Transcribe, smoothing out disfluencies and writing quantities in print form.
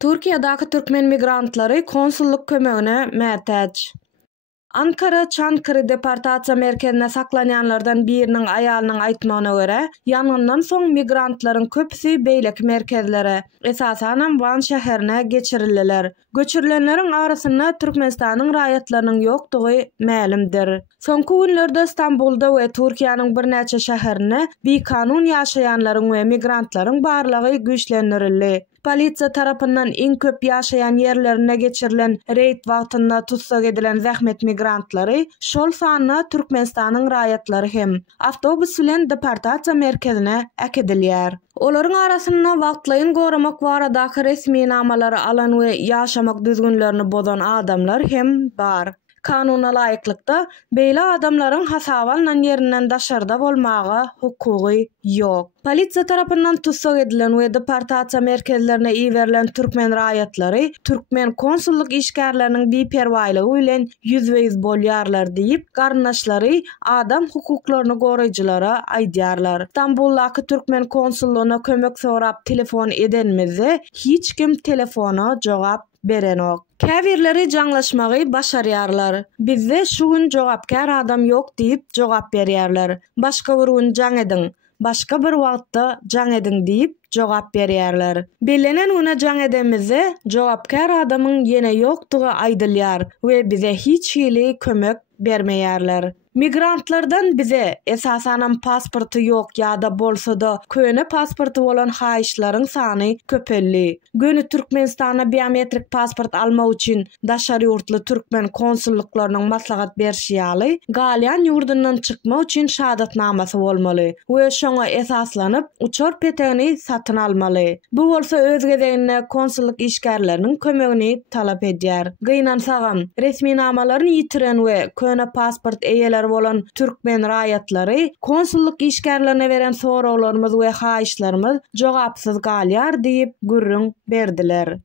Türkiýedaky türkmen migrantlary konsulluk kömegine mätäç. Ankara Çankırı departasiya merkezine saklanýanlardan biriniň aýalynyň aýtmagyna görä, ýangyndan soň migrantlaryň köpüsi beýleki merkezlere, esasanem Van şäherine geçirildiler. Göçürilenleriň arasynda Türkmenistanyň raýatlarynyň ýokdugy mälimdir. Soňky günlerde Stambulda we Türkiýanyň birnäçe şäherine beýkanun ýaşaýanlaryň we migrantlaryň barlygy güýçlendirildi. Polisiýa tarapyndan iň köp ýaşaýan ýerlerine geçirilen reýd wagtynda tutsak edilen zähmet migrantlary şol sanyna Türkmenistanyň raýatlary hem awtobus bilen deportasiýa merkezine äkedilýär. Olaryň arasynda wagtlaýyn goramak baradaky resmi namalary alan we ýaşamak düzgünlerini bozan adamlar hem bar. Kanuna laýyklykda beýle adamlaryň hasabalynan ýerinden daşarda bolmagy hukugy ýok. Polisiýa tarapyndan tutsak edilen we deportasiýa merkezlerine iýerilen türkmen raýatlary türkmen konsulluk işgärleriniň biperwaýlygy bilen ýüzbeýiz bolýarlar diýip garnaşlary adam hukuklaryny goraýjylara aýdýarlar. Stambuldaky türkmen konsullugyna kömek sorap telefon edenmizde hiç kim telefona jogap beren ok. Käbirleri jaňlaşmagy başarýarlar. Bizde şu gün jogapkär adam ýok diýip jogap berýärler. Başga bir gün jaň ediň, başga bir wagtda jaň ediň diýip jogap berýärler. Belenen güne jaň edemizde jogapkär adamyň ýene ýokdugy aýdylýar we bize hiç hili kömek bermeýärler. Migrantlardan bize esasanem pasporty ýok ýa-da bolsa da köne pasporty bolan haýyşlaryň sany köpelli. Göni Türkmenistana biometrik pasport almak üçin daşary ýurtly türkmen konsulluklarynyň maslahat berýäli, galýan ýurdundan çykmak üçin şahatnamasy bolmaly we şoňa esaslanyp uçor petegini satyn almaly. Bu bolsa öz gezeginde konsulluk işgärleriniň kömegini talap edýär. Gynansagam resmi namalaryny ýitiren we köne pasport eýeleri bolan türkmen raýatlary konsulluk işgärlerine beren sorawlarymyz we haýyşlarymyz jogapsyz galýar diýip gürrüň berdiler.